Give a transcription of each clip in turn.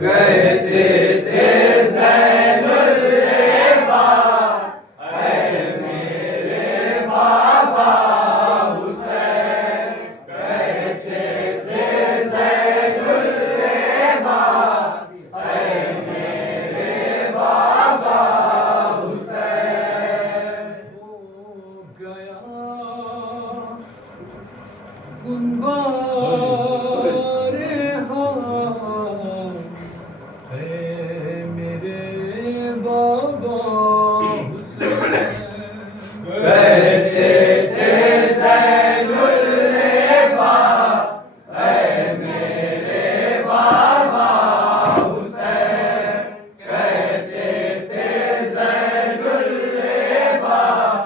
कहते थे ज़ैनुल इबाद ऐ मेरे बाबा हुसैन। कहते थे ज़ैनुल इबाद ऐ मेरे बाबा हुसैन। हो गया गुनवारे है मेरे बाबा हुसैन। कहते थे ज़ैनुल इबाद ऐ मेरे बाबा हुसैन। कहते थे ज़ैनुल इबाद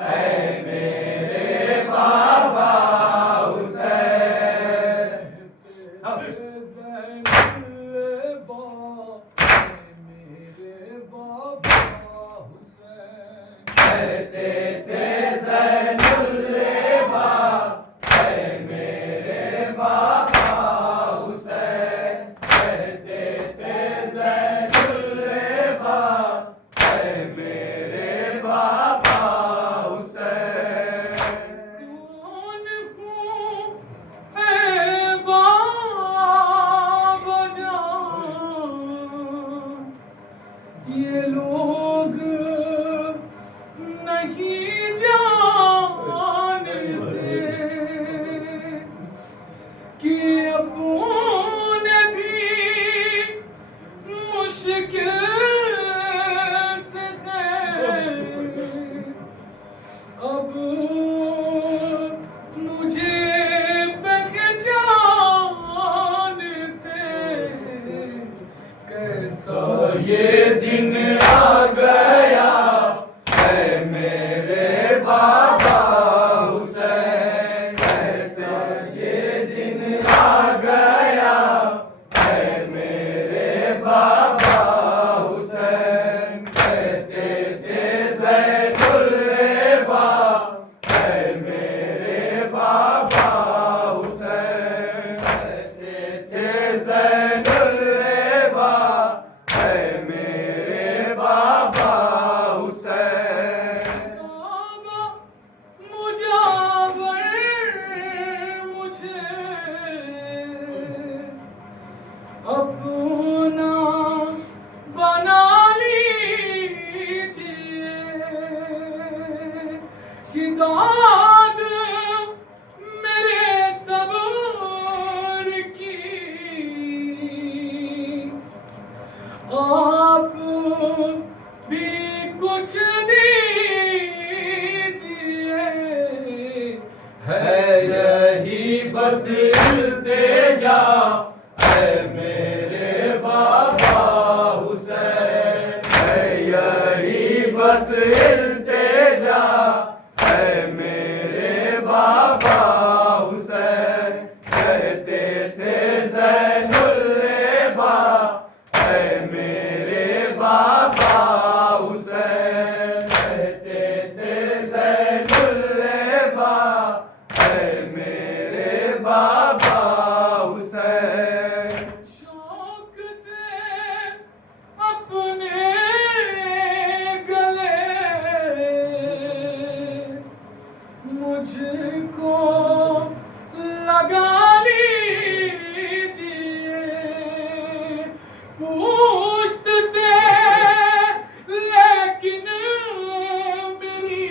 ऐ मेरे बाबा हुसैन। कहते थे ज़ैनुल इबाद ऐ मेरे बाबा हुसैन। कहते थे ज़ैनुल इबाद ऐ मेरे बाबा हुसैन। कौन हूँ है बाबा जान, ये लोग नहीं जानते कि अपने भी मुश्किल से है। अब मुझे पहचानते कैसा ये दिन आ गया है मेरे बाबा हुसैन। कैसा ये दिन आ गया है मेरे बाबा हुसैन। कहते थे ज़ैनुल इबाद ऐ मेरे बाबा हुसैन। कहते थे ज़ैनुल इबाद ऐ मेरे बाबा हुसैन। बाबा मुजावर मुझे अपना बना लीजिए कि दाद मेरे सब्र की आप भी कुछ दीजिए। है यही बस इल्तिजा ऐ मेरे बाबा हुसैन। है यही बस इल्तिजा ऐ मेरे बाबा हुसैन। कहते थे ज़ैनुल इबाद ऐ मेरे बाबा हुसैन। कहते थे ज़ैनुल इबाद ऐ मेरे बाबा हुसैन। शौक से अपने गले मुझको लगा लीजिए। पुश्त से लेकिन मेरी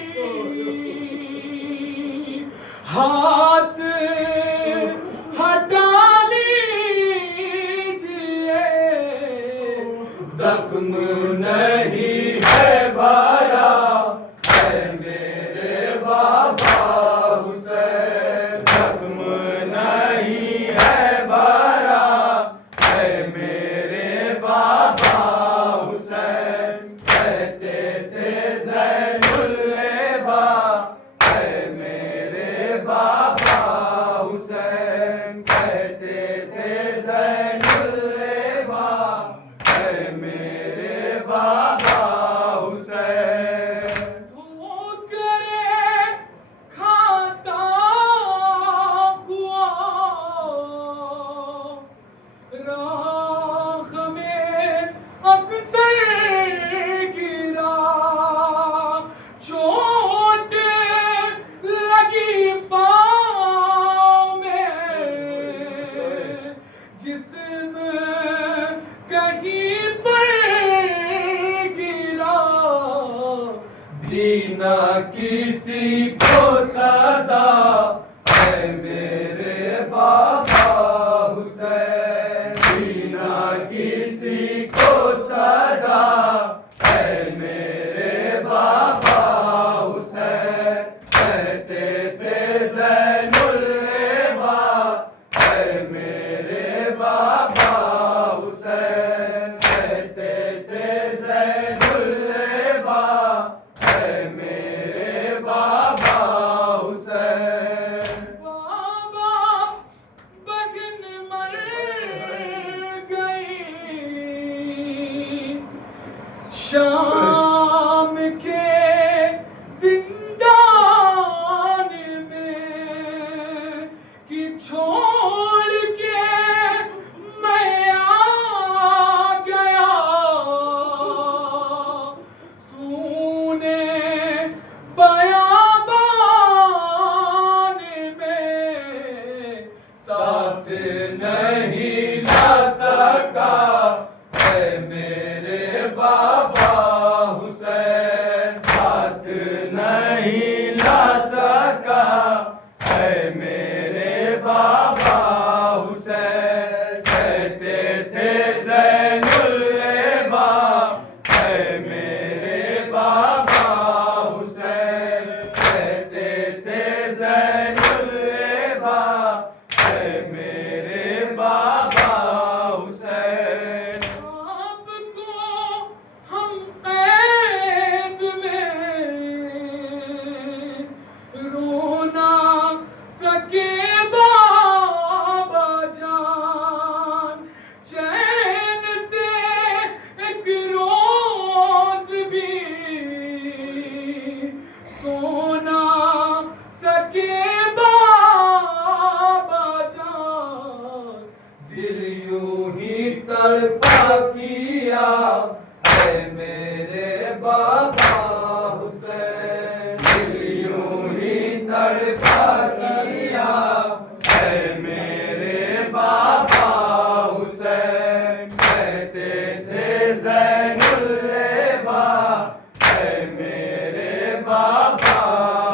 हाथ हटा लीजिए। जख्म नहीं है भरा है मेरे बाबा हुसैन। जख्म नहीं है भरा है मेरे बाबा हुसैन। कहते थे ज़ैनुल इबाद ऐ मेरे बाबा हुसैन। कहते थे ज़ैनुल इबाद ऐ मेरे बाबा हुसैन। ठोकरे खाता ज़ैनुल लेबा है मेरे बाबा हुसैन, कहते थे ज़ैनुल लेबा है मेरे बाबा हुसैन। बाबा बहन मर गई शाम के जिंदान में कि छोड़ के मैं आ गया सुने बयाबान में साथ नहीं ला सका है मेरे बाबा हुसैन, साथ नहीं ला सका है मेरे बाबा हुसैन, कहते थे ज़ैनुल लेबा है मेरे बाबा हुसैन, कहते थे ज़ैनुल लेबा है मेरे बाबा हुसैन। आपको हम कैद में रोना सके बाबा जान, चैन से एक रोज भी सोना सके बाबा जान। दिल यूं ही तड़पा किया है मेरे बाबा हुसैन, दिल यूं ही तड़पा किया है मेरे बाबा हुसैन, कहते थे ज़ैनुल लेबा है मेरे बाबा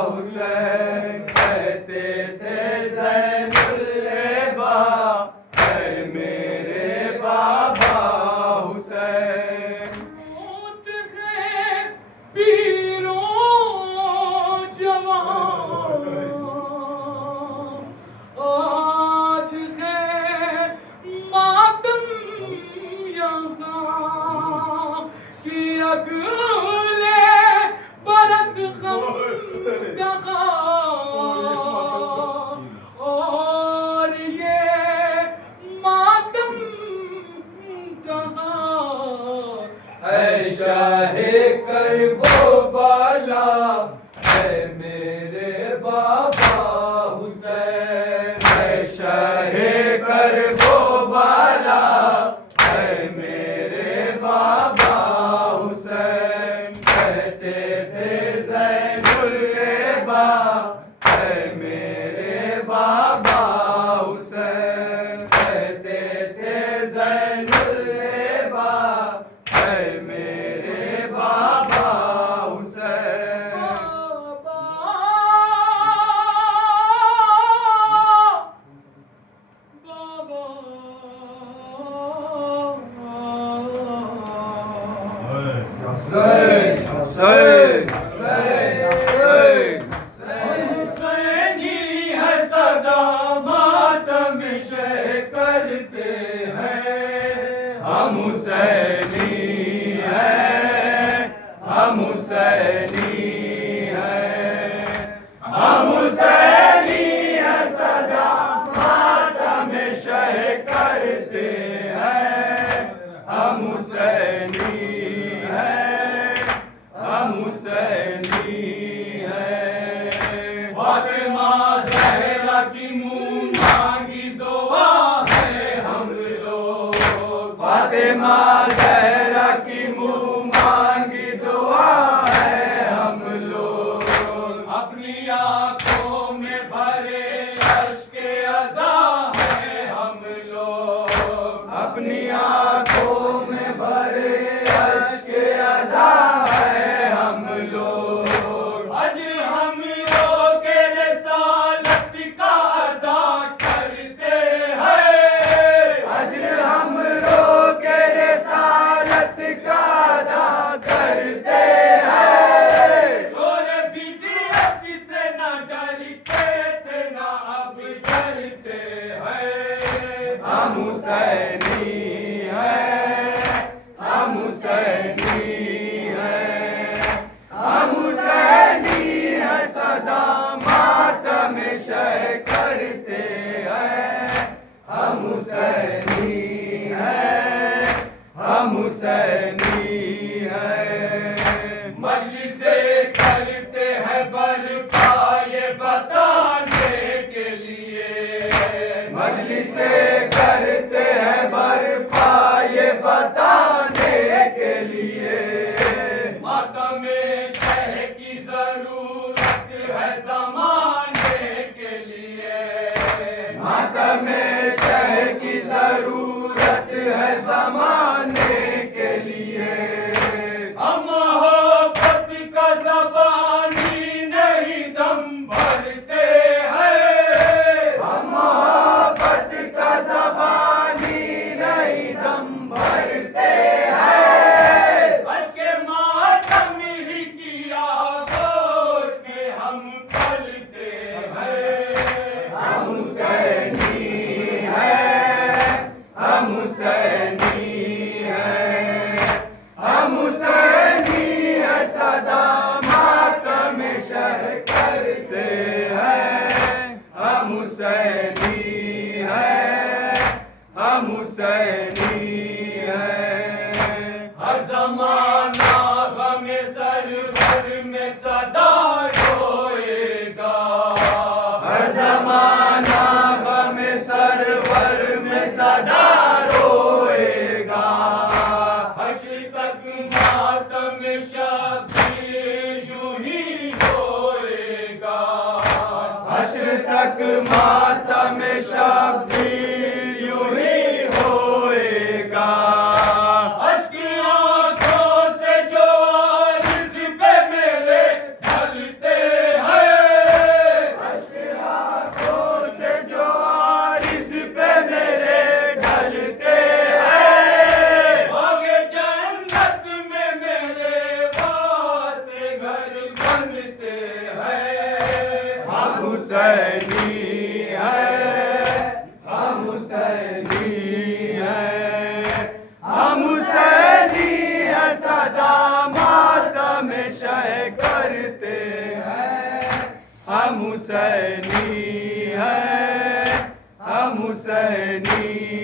हुसैन, कहते थे ज़ैनुल लेबा है मेरे बाबा हुसैन। मौत है पीरों जवान, आज है मातम यहाँ कि अगले बरस गम कहाँ, और ये मातम कहाँ। है शाहे करबो बाला है मेरे बाबा हुसैन, है शाहे करबो बाला है मेरे बाबा हुसैन, कहते थे ज़ैनुल लेबा है मेरे बाबा हुसैन, कहते थे ज़ैनुल लेबा है मेरे बाबा हुसैन। हुसैन हुसैन हुसैन हुसैनी है सदा मातम शह करते हैं, हम हुसैनी हैं, हम हुसैनी हैं, हम हुसैनी है सदा मातम शह करते हैं, हम हुसैनी हैं, हम हुसैनी हैं। फातिमा ज़हरा की मुँह मांगी दुआ है हम लोग, फातिमा ज़हरा की मुँह मांगी दुआ है हम लोग, अपनी आँखों में भरे अश्क अज़ा है हम लोग, अपनी आँखों में भरे अश्क अज़ा है हम लोग, आज हम लोग के रिसालत का अदा हुसैनी हैं, हम हुसैनी हैं, हम हुसैनी हैं, सदा मातम शह करते हैं, हम हुसैनी हैं, हम हुसैनी हैं। मजलिसे करते हैं बरपा ये बताने के लिए, मजलिसे करते हैं बरपा ये बताने के लिए, मातम शह की जरूरत है जमाने के लिए, मातम शह की जरूरत है जमाने के लिए। हम मोहब्बत का ज़बानी नहीं दम भरते हैं, हम मोहब्बत का ज़बानी नहीं दम भरते हैं, बस के मातम ही किया गोश के हम पलते हैं, हम हुसैनी हैं, हम हुसैनी हैं, हम हुसैनी हैं, सदा मातम शह करते हैं, हम हुसैनी हैं, हम हुसैनी हैं। हर ज़माना गमे सरवर में सदा रोएगा, हर ज़माना गमे सरवर में सदा रोएगा, हश्र तक मातम शब्बीर यूं ही रोएगा, हश्र तक मातम शब्बीर यूं ही होएगा। अश्क आँखों से जो अर्ज़ पे मेरे ढलते हैं, अश्क आँखों से जो अर्ज़ पे मेरे ढलते हैं, होंगे जन्नत में मेरे वास्ते घर बनते हैं, हम हुसैनी हैं, हम हुसैनी हैं, हम हुसैनी हैं, सदा मातम शह करते हैं, हम हुसैनी हैं, हम हुसैनी